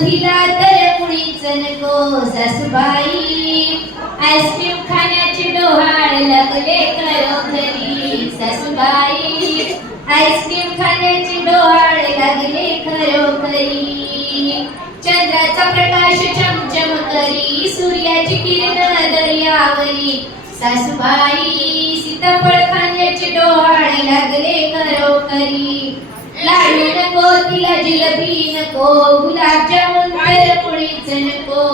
ननोधीला तर मुळीच नको सासूबाई, आईस्क्रीम खाण्याचे डोहाळ लागले खरोखरी सासूबाई, आईस्क्रीम खाण्याचे डोहाळ लागले खरोखरी. चंद्राचा प्रकाश चमचम करी, सूर्याची किरण दर्यावरी सासूबाई, सीताफळ खाण्याचे डोहाळ लागले खरोखरी. लाडू नको तिला जिलबी नको, गुलाबजामुन तर मुळीच नको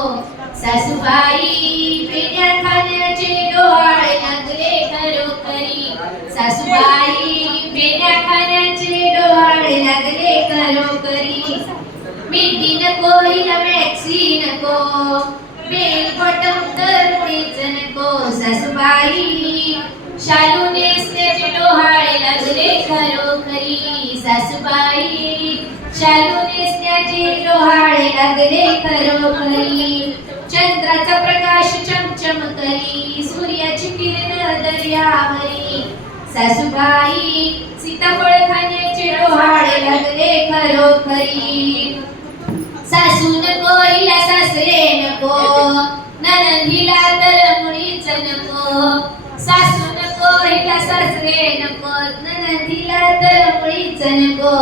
सासूबाई, पेढ्या खाण्याचे डोहाळ लागले खरोखरी सासूबाई, पेढ्या खाण्याचे डोहाळ लागले खरोखरी. मिठी नको हिला मॅक्सी नको, बेल बॉटम तर मुळीच नको सासूबाई, शालू नेसण्याचे डोहाळ लागले खरोखरी सासूबाई, शालू नेसण्याचे डोहाळ लागले खरोखरी. चंद्राचा प्रकाश चमचम करी, सूर्याची किरण दर्यावरी सासूबाई, सीताफळ खाण्याचे डोहाळ लागले खरोखरी. सासू नको हिला सासरे नको, ननंदीला तर मुळीच नको, सासू नको हिला सासरे नको, ननंदीला तर मुळीच नको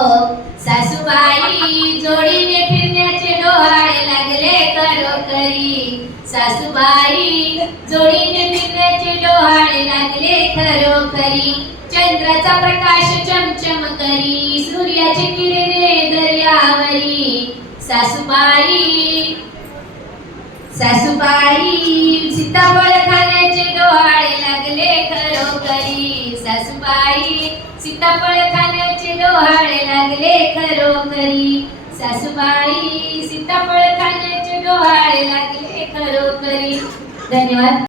सासूबाई, जोडीने फिरण्याचे डोहाळ लागले खरोखरी सासूबाई, जोडीने फिरण्याचे डोहाळ लागले खरोखरी. चंद्राचा प्रकाश चमचम करी, सूर्याची किरणे दर्यावरी सासूबाई, सासूबाई, सीताफळ खाण्याचे डोहाळ लागले खरोखरी सासूबाई, सीताफळ खाण्याचे डोहाळ लागले खरोखरी सासूबाई, सीताफळ खाण्याचे डोहाळ लागले खरोखरी. धन्यवाद.